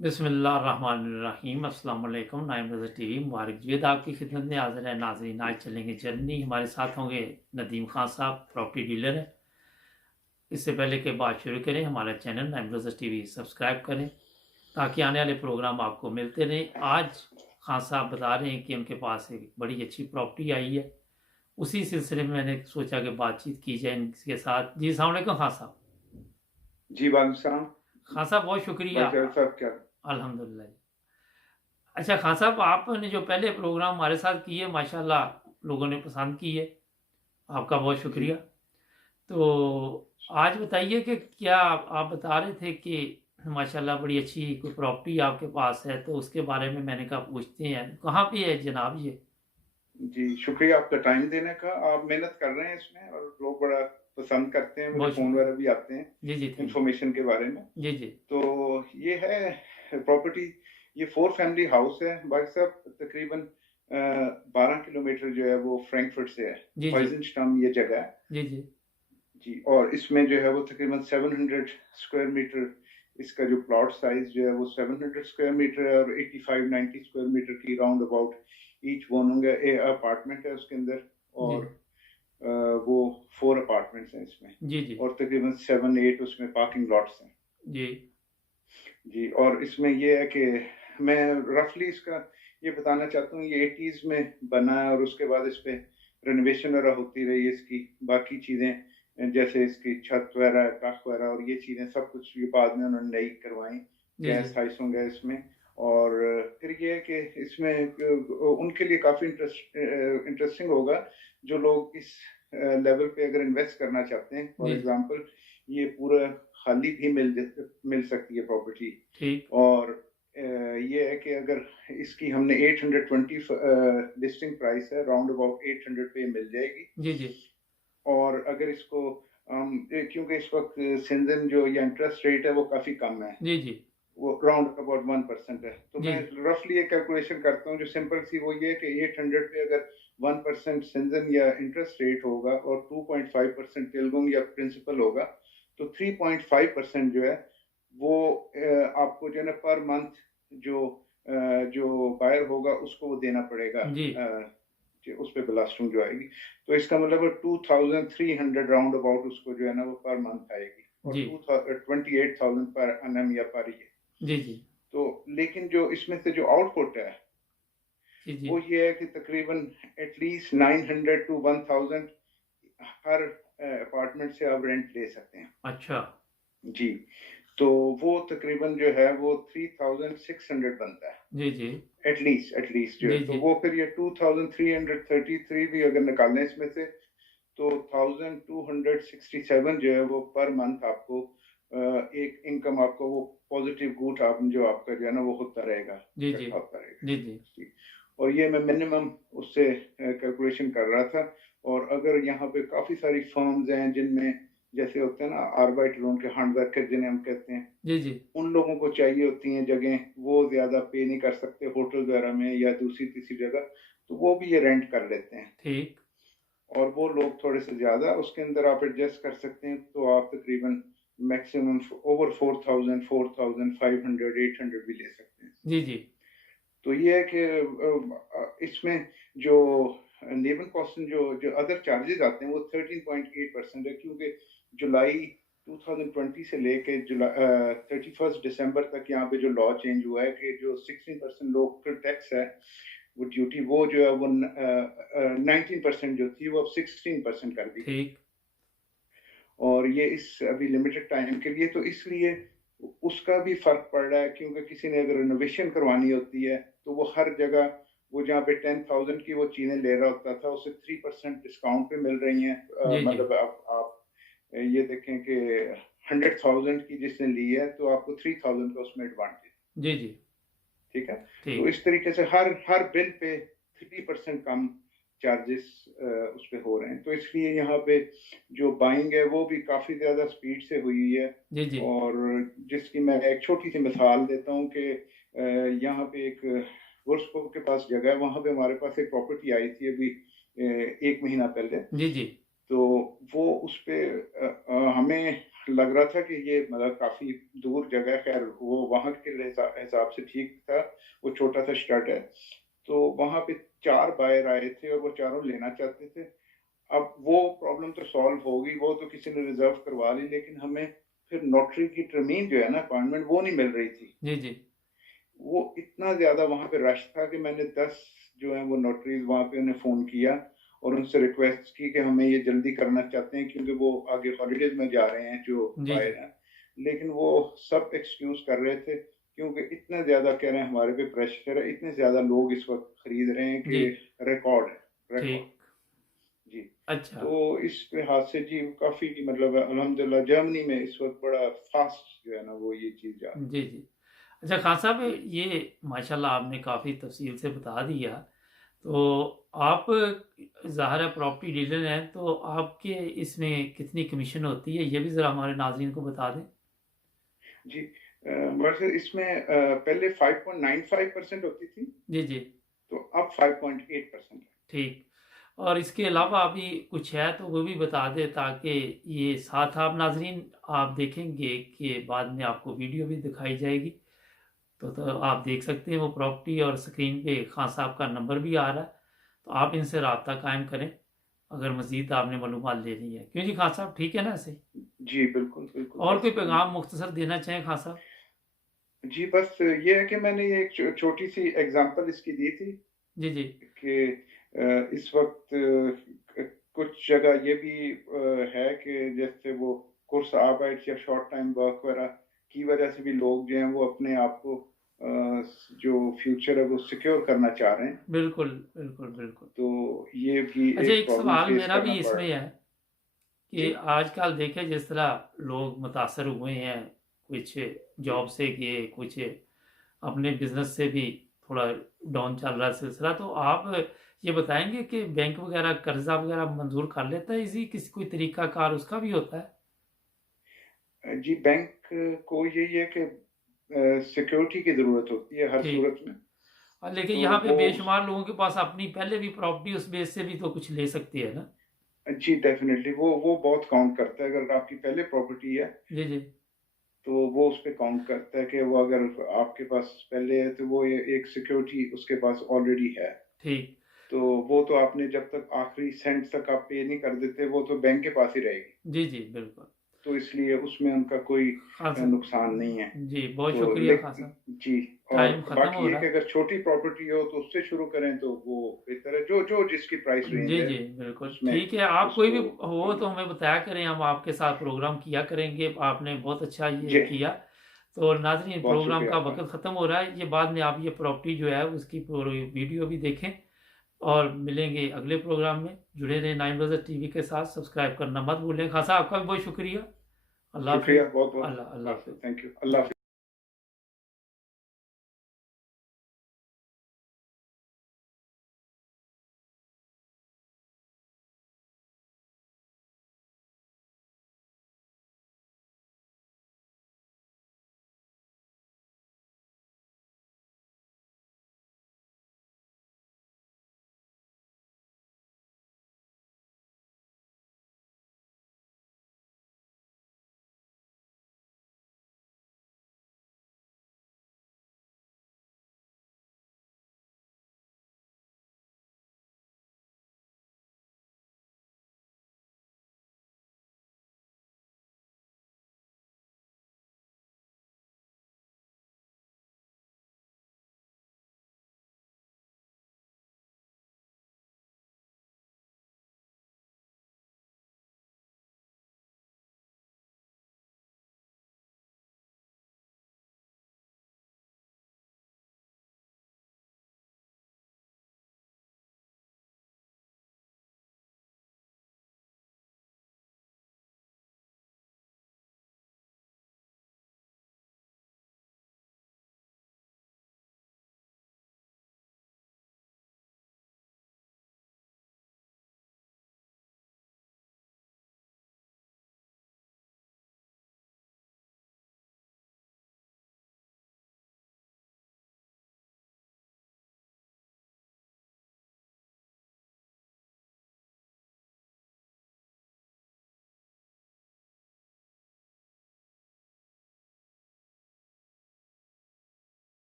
बिस्मिल्लाहिर्रहमानिर्रहीम अस्सलाम वालेकुम। नाइम रज़ा टीवी मुबारक जवेद आपकी खिदमत में हाज़िर है। नाज़रीन, आज चलेंगे जर्नी। हमारे साथ होंगे नदीम खान साहब, प्रॉपर्टी डीलर हैं। इससे पहले कि बात शुरू करें, हमारा चैनल नाइम रज़ा टीवी सब्सक्राइब करें ताकि आने वाले प्रोग्राम आपको मिलते रहें। आज खान साहब बता रहे हैं कि उनके पास एक बड़ी अच्छी प्रॉपर्टी आई है। उसी सिलसिले में मैंने सोचा कि बातचीत की जाए इनके साथ। जी अस्सलाम वालेकुम खान साहब। जी वालेकुम सलाम। खान साहब बहुत शुक्रिया। भाई साहब क्या? अल्हम्दुलिल्लाह। अच्छा खान साहब, आपने जो पहले प्रोग्राम हमारे साथ किए माशाल्लाह लोगों ने पसंद किए, आपका बहुत जी शुक्रिया। तो आज बताइए कि क्या आप बता रहे थे कि माशाल्लाह बड़ी अच्छी कोई प्रॉपर्टी आपके पास है, तो उसके बारे में मैंने कहा पूछते हैं। कहाँ पे है जनाब ये? जी, शुक्रिया आपका टाइम देने का। आप मेहनत कर रहे हैं इसमें और लोग बड़ा पसंद करते हैं, मुझे बहुत फ़ोन शुक्रिया। वगैरह भी आते हैं जी जी, थैंक इंफॉर्मेशन के बारे में। यू। जी जी। तो ये है प्रॉपर्टी, ये 4 फैमिली हाउस है भाई साहब। तकरीबन 12 किलोमीटर जो है वो फ्रैंकफर्ट से है। जी जी। वाइज़नस्टाम ये जगह है। जी जी। जी, और इसमें जो है वो तकरीबन 700 स्क्वायर मीटर, इसका जो प्लॉट साइज जो है वो 700 स्क्वायर मीटर है और 85-90 स्क्वायर मीटर की राउंड अबाउट ईच वन होंगे। अपार्टमेंट है उसके अंदर जी और अ, वो 4 अपार्टमेंट्स हैं इसमें जी। जी और तकरीबन 7-8 उसमें पार्किंग लॉट्स हैं। जी। जी, और इसमें ये है कि मैं रफली इसका ये बताना चाहता हूँ, ये 80s में बना है और उसके बाद इस पे रेनोवेशन वगैरह होती रही है इसकी। बाकी चीज़ें जैसे इसकी छत वगैरह, कख वगैरह और ये चीज़ें सब कुछ ये बाद में उन्होंने नई करवाई। जी। गैस जी हाउस होंगे इसमें। और फिर ये है कि इसमें उनके लिए काफ़ी इंटरेस्टिंग होगा जो लोग इस लेवल पे अगर इन्वेस्ट करना चाहते हैं। For ji. जी एग्जांपल ये पूरा खाली भी मिल सकती है प्रॉपर्टी। ठीक। और ये है कि अगर इसकी हमने 820 लिस्टिंग प्राइस है, राउंड अबाउट 800 पे मिल जाएगी। जी जी। और अगर इसको क्योंकि इस वक्त सिंधन जो ये इंटरेस्ट रेट है वो काफ़ी कम है, जी जी। वो राउंड अबाउट 1% है। तो जी मैं रफली एक कैलकुलेशन करता हूँ जो सिंपल सी, वो ये है कि 800 पे अगर 1% सिंधन या इंटरेस्ट रेट होगा और 2.5% तिलगुम या प्रिंसिपल होगा, तो 3.5% जो है वो आपको जो है ना पर मंथ जो जो बायर होगा उसको वो देना पड़ेगा। जी। उस पे बेलास्टिंग जो आएगी, तो इसका मतलब 2300 राउंड अबाउट उसको जो है ना वो पर मंथ आएगी और जी 28,000 पर एनम या पर ईयर। जी। जी तो लेकिन जो इसमें से जो आउटपुट है जी। जी। वो ये है कि तकरीबन एटलीस्ट 900 टू 1000 हर अपार्टमेंट से आप रेंट ले सकते हैं। अच्छा। जी, तो वो तकरीबन जो है वो 3600 बनता है जी जी। एटलीस्ट जो है। जी तो जी। वो फिर ये 2333 भी अगर निकालें इसमें से, तो 1267 जो है वो पर मंथ आपको एक इनकम आपको वो पॉजिटिव गुड आप जो आपका जो है ना वो होता रहेगा, जी जी। इकट्ठा होता रहेगा। जी जी। जी। और ये मैं मिनिमम उससे कैलकुलेशन कर रहा था। और अगर यहाँ पे काफ़ी सारी फर्म्स हैं जिनमें जैसे होते हैं ना आर्बाइटर, उनके हैंड वर्कर जिन्हें हम कहते हैं, जी जी। उन लोगों को चाहिए होती हैं जगह, वो ज़्यादा पे नहीं कर सकते होटल वगैरह में या दूसरी तीसरी जगह, तो वो भी ये रेंट कर लेते हैं। ठीक। और वो लोग थोड़े से ज़्यादा उसके अंदर आप एडजस्ट कर सकते हैं, तो आप तकरीबन मैक्सिमम ओवर 4000, 4500, 800 भी ले सकते हैं। जी जी। तो ये है कि इसमें जो लेबर कॉस्ट जो जो अदर चार्जेस आते हैं वो 13.8% है, क्योंकि जुलाई 2020 से लेके जुलाई 31 दिसंबर तक यहाँ पे जो लॉ चेंज हुआ है कि जो 16% लोकल टैक्स है, वो ड्यूटी वो जो है वो 19% जो थी वो अब 16% कर दी गई। ठीक। और ये इस अभी लिमिटेड टाइम के लिए, तो इसलिए उसका भी फर्क पड़ रहा है, क्योंकि किसी ने अगर रिनोवेशन करवानी होती है तो वो हर जगह वो जहाँ पे 10,000 की वो चीजें ले रहा होता था उसे 3% डिस्काउंट पे मिल रही हैं। जी जी। मतलब आप ये देखें कि 100,000 की जिसने ली है तो आपको 3,000 का उसमें एडवांटेज। जी जी। ठीक है। तो ठीक। इस तरीके से हर हर बिल पे 3% कम चार्जेस उस पे हो रहे हैं, तो इसलिए यहाँ पे जो बाइंग है वो भी काफ़ी ज़्यादा स्पीड से हुई है। जी जी। और जिसकी मैं एक छोटी सी मिसाल देता हूँ कि यहाँ पे एक वुर्सबर्ग के पास जगह है, वहाँ पे हमारे पास एक प्रॉपर्टी आई थी अभी 1 महीना पहले। जी जी। तो वो उस पे हमें लग रहा था कि ये मतलब काफ़ी दूर जगह है, ख़ैर वो वहाँ के हिसाब से ठीक था, वो छोटा-सा स्टड है। तो वहाँ पे 4 बायर आए थे और वो चारों लेना चाहते थे। अब वो प्रॉब्लम तो सॉल्व हो गई, वो तो किसी ने रिज़र्व करवा ली, लेकिन हमें फिर नोटरी की टर्मीन जो है ना अपॉइंटमेंट, वो नहीं मिल रही थी। जी, जी। वो इतना ज़्यादा वहाँ पे रश था कि मैंने 10 जो हैं वो नोटरीज़ वहाँ पे उन्हें फ़ोन किया और उनसे रिक्वेस्ट की कि हमें ये जल्दी करना चाहते हैं क्योंकि वो आगे हॉलिडेज़ में जा रहे हैं जो जी, जी। बायर हैं। लेकिन वो सब एक्सक्यूज़ कर रहे थे क्योंकि इतना ज़्यादा कह रहे हैं हमारे पे प्रेशर है, इतने ज़्यादा लोग इस वक़्त खरीद रहे हैं जी, कि रिकॉर्ड है, रिकॉर्ड। ठीक। जी। अच्छा। तो इस लिहाज से जी काफ़ी मतलब अल्हम्दुलिल्लाह जर्मनी में इस वक़्त बड़ा फ़ास्ट जो है ना वो ये चीज़ जा रही जी, जी। अच्छा खान साहब, है। ये माशाल्लाह आपने काफ़ी तफ़सील से बता दिया। तो आप ज़ाहिर है प्रॉपर्टी डीलर हैं, तो आपके इसमें कितनी कमीशन होती है, ये भी ज़रा हमारे नाज़रीन को बता दें? जी वैसे इसमें पहले 5.95% होती थी, जी, जी। तो अब 5.8% है। ठीक। और इसके अलावा अभी कुछ है तो वो भी बता दें, ताकि ये साथ आप नाज़रीन आप देखेंगे कि बाद में आपको वीडियो भी दिखाई जाएगी। तो आप देख सकते हैं वो प्रॉपर्टी, और स्क्रीन पे खान साहब का नंबर भी आ रहा है। तो आप इनसे राब्ता कायम करें, अगर मज़ीद आपने मालूमात लेनी है। क्यों जी खान साहब, ठीक है ना ऐसे? जी, बिल्कुल, बिल्कुल और कोई बस पैगाम मुख्तसर देना चाहें खान साहब? जी, बस ये है कि मैंने ये एक छोटी-सी एग्ज़ाम्पल इसकी दी थी जी, जी। कि इस वक़्त कुछ जगह ये भी है कि जैसे वो कोर्स आर्बाइट या शॉर्ट टाइम वर्क वगैरह की वजह से भी लोग जो हैं वो अपने आप को जो फ्यूचर है वो सिक्योर करना चाह रहे हैं। बिल्कुल, बिल्कुल, बिल्कुल। तो ये भी अच्छा, एक एक प्रॉब्लम सवाल फेस मेरा करना भी पड़ इसमें रहा है। है कि जी, आजकल देखें जिस तरह लोग मुतासर हुए हैं, कुछ जी। जॉब से गए, कुछ अपने बिजनेस से भी थोड़ा डाउन चल रहा है सिलसिला, तो आप ये बताएंगे कि बैंक वगैरह कर्जा वगैरह मंजूर कर लेता है, इसी किसी कोई तरीका कार उसका भी होता है? जी, बैंक को यही है कि सिक्योरिटी की ज़रूरत होती है हर ठीक। सूरत में, और लेकिन तो यहाँ पे वो बेशुमार लोगों के पास अपनी पहले भी प्रॉपर्टी, उस बेस से भी तो कुछ ले सकती है ना? जी, डेफ़िनिटली वो बहुत काउंट करता है, अगर आपकी पहले प्रॉपर्टी है, जी, जी। तो वो उस पे काउंट करता है कि वो अगर आपके पास पहले है, तो वो ये एक सिक्योरिटी उसके पास ऑलरेडी है। ठीक। तो वो तो आपने जब तक आखिरी सेंट तक आप पे नहीं कर देते, वो तो बैंक के पास ही रहेगी। जी, जी, बिल्कुल। तो इसलिए उसमें उनका कोई खान साहब, नुकसान नहीं है। जी, बहुत तो शुक्रिया खान साहब। जी, और टाइम ख़त्म बाकी हो ये रहा कि है। अगर छोटी प्रॉपर्टी हो तो उससे शुरू करें तो वो बेहतर है, जो जिसकी प्राइस रेंज जी, है जी, बिल्कुल, उसमें ठीक है। आप कोई भी उसको हो तो हमें बताया करें, हम आपके साथ प्रोग्राम किया करेंगे। आपने बहुत अच्छा ये जी, किया। तो नाज़रीन, बहुत प्रोग्राम शुक्रिया का आपका। वक़्त ख़त्म हो रहा है। ये बाद में आप ये प्रॉपर्टी जो है उसकी पूरी वीडियो भी देखें, और मिलेंगे अगले प्रोग्राम में। जुड़े रहें नाइन रोज़ा टीवी के साथ, सब्सक्राइब करना मत भूलें। खासा आपका भी बहुत शुक्रिया। अल्लाह हाफ़िज़। शुक्रिया बहुत-बहुत। अल्लाह अल्लाह हाफ़िज़। Thank you. अल्लाह हाफ़िज़।